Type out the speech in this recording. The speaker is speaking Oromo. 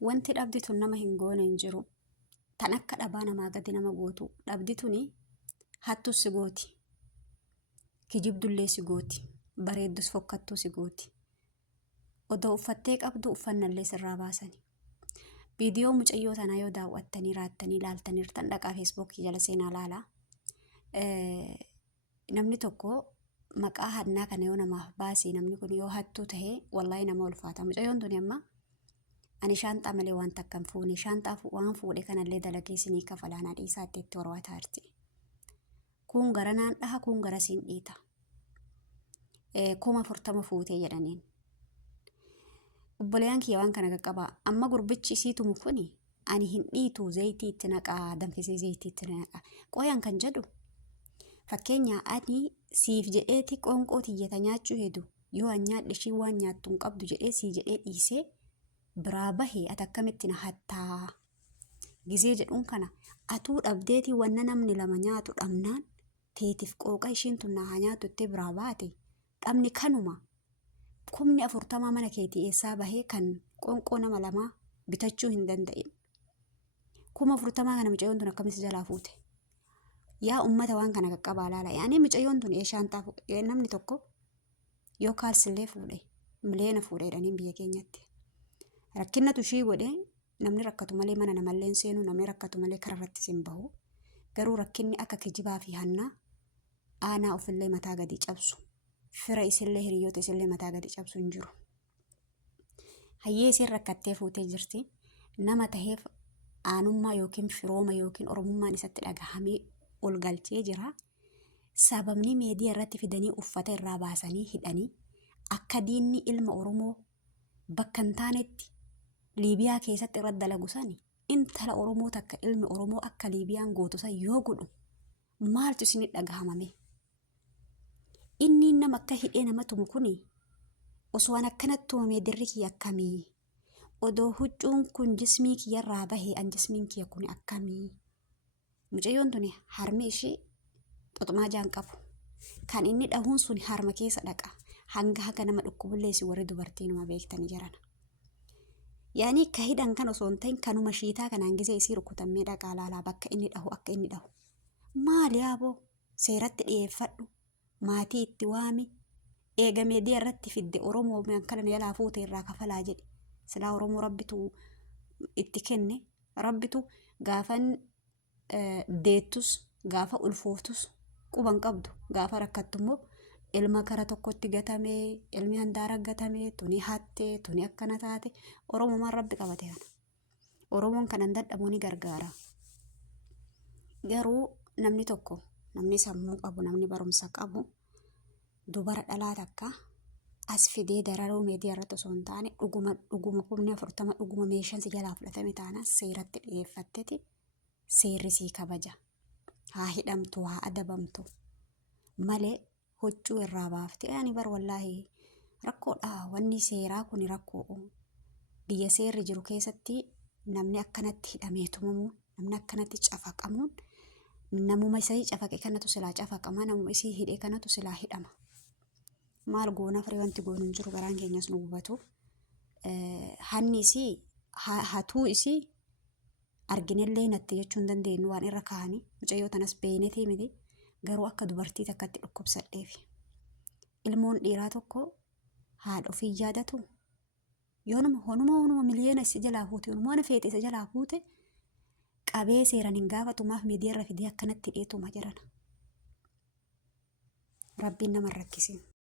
wanti dhabdi tun nama hin goone hin jiru. Tan akka dhabaa namaa gadi nama gootu dhabdi tuni hattus si gooti, kijibdullee si gooti, bareeddus fokkattuu si gooti. Odoo uffattee qabdu uffannallee sirraa baasani. Viidiyoo mucayyoo tanaa yoo daawwattanii raattanii ilaaltaniirtan dhaqaa feesbuukii jala seenaa laalaa. Namni tokko maqaa hannaa kana yoo namaaf baasii namni kun yoo hattuu tahee wallaahi nama ulfaata. Mucayyoon tuni amma ani shaanxaa malee waan takkan fuune shaanxaa waan fuudhe kanallee dalageessinii kafalaanaa dhiisaatti itti horwataa jirti. Kun gara naan dhaha kun gara siin dhiita. 40 fuutee jedhaniin. Obboleeyyan kiyya waan kana qaqqabaa amma gurbichi isiitumu kuni ani hin dhiitu zayitii itti naqaa danfisee zayitii itti naqaa qoyaan kan jedhu fakkeenya ani siif jedheeti qoonqoo tiyyata nyaachuu hedu yoo an nyaadhe ishii waan nyaattu hin qabdu jedhee sii jedhee dhiisee biraa bahee ati akkamitti na hattaa gizee jedhuun kana atuu dhabdeetii wanna namni lama nyaatu dhabnaan teetiif qooqa ishiin tun naa nyaatu itti biraa baate dhabni kanuma. 40 mana keetii eessaa bahee kan qoonqoo nama lamaa bitachuu hin danda'in. 40 kana mucayyoon tun akkamitti jalaa fuute? Yaa ummata waan kana qaqqabaa laala. Yaani mucayyoon tun shaanxaa namni tokko yoo kaalsillee fuudhe miliyoona fuudheedhaniin biyya keenyatti. Rakkinnatu ishii godhe namni rakkatu malee mana namallee seenu namni rakkatu malee kararratti sin bahu. Garuu rakkinni akka kijibaa fi hannaa aanaa ofillee mataa gadi cabsu. Fira isillee hiriyoota isillee mataa gadi cabsu hin jiru. Hayyee isin rakkattee fuutee jirti. Nama taheef aanummaa yookiin firooma yookiin oromummaan isatti dhagahamee ol galchee jira. Sababni meediyaa irratti fidanii uffata irraa baasanii hidhanii akka diinni ilma Oromoo bakka hin taanetti Liibiyaa keessatti irratti dalagusani intala Oromoo takka ilmi Oromoo akka Liibiyaan gootusan yoo godhu maaltu isin dhagahamame? Inni nama akka hidhee nama tumu kuni osoo an akkanatti tumamee dirri kiyya akkamii? Odoo huccuun kun jismii kiyyarraa bahee an jismiin kiyya kun akkamii? Mucayyoon tuni harmi ishii xoxumaa jaan qabu. Kan inni dhahuun sun harma keessa dhaqa. Hanga nama dhukkubullee si warri dubartii nama beektanii jiran. Yaani ka hidhan kan osoo hin ta'in kanuma shiitaa kanaan gisee isii rukutamee dhaqaa laalaa bakka inni dhahu akka inni dhahu. Maali yaaboo seeratti dhiyeeffadhu. Maatii itti waami eega meediyaa irratti fidde Oromoo kana yaalaa fuute irraa kafalaa jedhe silaa Oromoo rabbitu itti kenne rabbitu gaafan deettus gaafa ulfooftus quban qabdu gaafa rakkattummoo ilma kara tokkotti gatamee ilmi handaara gatamee tuni hatte tuni akkana taate Oromoo rabbi qabate kana Oromoon kanan dadhabuu ni gargaara. Garuu namni tokko namni sammuu qabu namni barumsa qabu dubara dhalaa takka as fidee dararuu meediyaa irratti osoo hin taane dhuguma 40 dhuguma meeshaan si jalaa fudhatame taana seeratti dhiyeeffatteeti seerri sii kabaja. Haa hidhamtu haa adabamtu malee huccuu irraa baaftee ani bar wallaahi rakkoodha wanni seeraa kun rakkoo biyya seerri jiru keessatti namni akkanatti hidhamee tumamuun namni akkanatti cafaqamuun namuma isii cafaqe kanatu silaa cafaqama namuma isii hidhee kanatu silaa hidhama. Maal goona firee wanti goonu hin jiru garaan keenyas nu gubatu. Hanni isii hatuu isii arginellee natti jechuun dandeenyu waan irra kaa'anii mucayyoo tanas beeynetii miti garuu akka dubartii takkatti dhukkubsadheefi. Ilmoon dhiiraa tokko haadha ofii yaadatu yoo nama honuma miliyoona isa jalaa fuute honuma feete isa jalaa fuute qabee seeran hin gaafatumaaf meediyaa irra fidee akkanatti dheetuma jiran. Rabbiin nama rakkise.